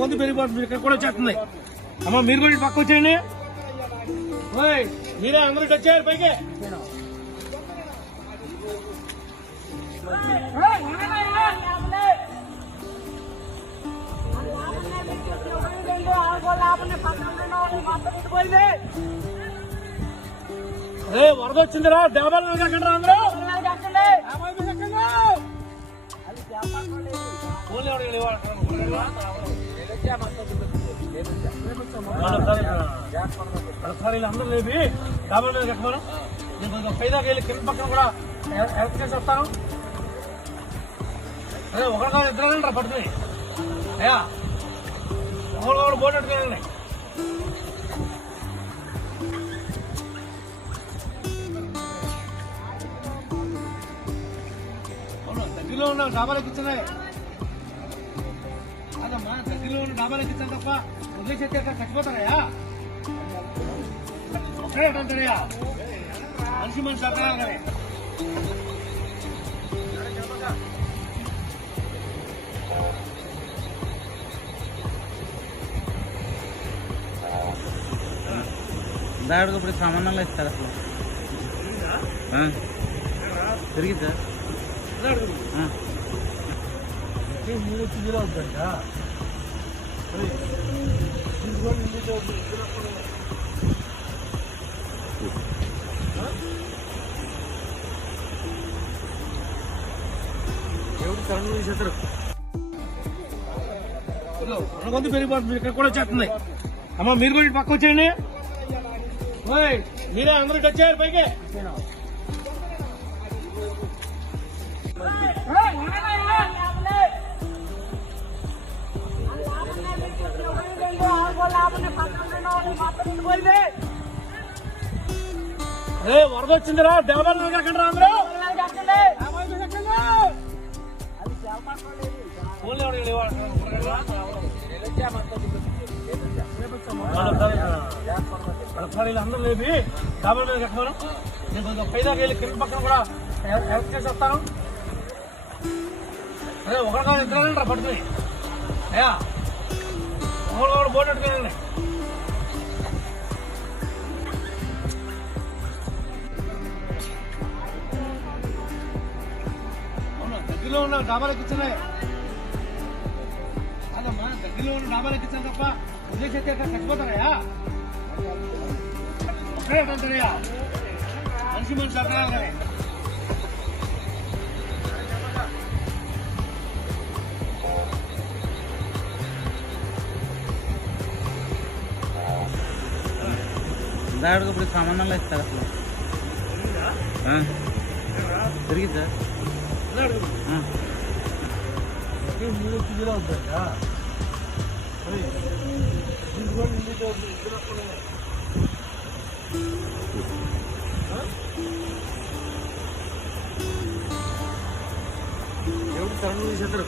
కొంత పెరిగిపోతుంది ఇక్కడ కూడా వచ్చేస్తుంది అమ్మ మీరు కూడా పక్క వచ్చేయండి. మీరే అందరూ వచ్చారు పైకి. వరద వచ్చిందిరా డాబాలు ఎక్కడ అందరూ. వీళ్ళందరూ లేపి డాబా మీద నేను కొంచెం వెళ్ళి కింద పక్కన కూడా హెల్ప్ వస్తాను అదే ఒకటి కాదు ఇద్దరు పడుతుంది అయ్యా ఒకరు ఒకరు బోట్ పెట్టుకోనండి దగ్గరలో ఉన్న డాబాలు ఎక్కించినాయి అదమ్మా దగ్గరలో ఉన్న డాబాలు ఎక్కించాను తప్ప వదిలేసేస్తే ఎక్కడ చచ్చిపోతారయ్యా? అంటారయ్యా మనిషి మనిషి అక్కడ దాడికి ఇప్పుడు సామాన్లు ఇస్తారు అసలు. ఆ. తిరిగిద్దా ఆ. మూడు కిలో అవుతుందంట ఎవరు కరెంట్ తీసేస్తారు కొంత పెరిగిపోతుంది ఇక్కడ కూడా వచ్చేస్తుంది అమ్మ మీరు కూడా పక్క వచ్చేయండి మీరే అందరూ వచ్చారు పైకి వరద వచ్చిందిరా? దేవాలయం ఎక్కడ అందరూ. ఫోన్లు లేపి కట్టమను. నేను కొంచెం పైదాకా వెళ్ళి కింద పక్కన కూడా హెల్ప్ చేసి వస్తాను. అదే ఒకటి ఇద్దరు పడుతుంది అయ్యా. ఒకరు ఒకరు బోట్ దగ్గరలో ఉన్న డాబాలు ఎక్కించినాయి కాదమ్మా దగ్గరలో ఉన్న డాబాలు ఎక్కించాను తప్ప వదిలేసేస్తే ఎక్కడ చచ్చిపోతారయ్యా ఒక్కడే అంటారయ్యా మనిషి మనిషి అక్కడ కానీ దాడికి ఇప్పుడు సామాన్లు ఇస్తారు అసలు ఆ. తిరిగిద్దా ఆ. మూడు కిలో అవుతుందా ఎవరు కరెంట్ తీసేస్తారు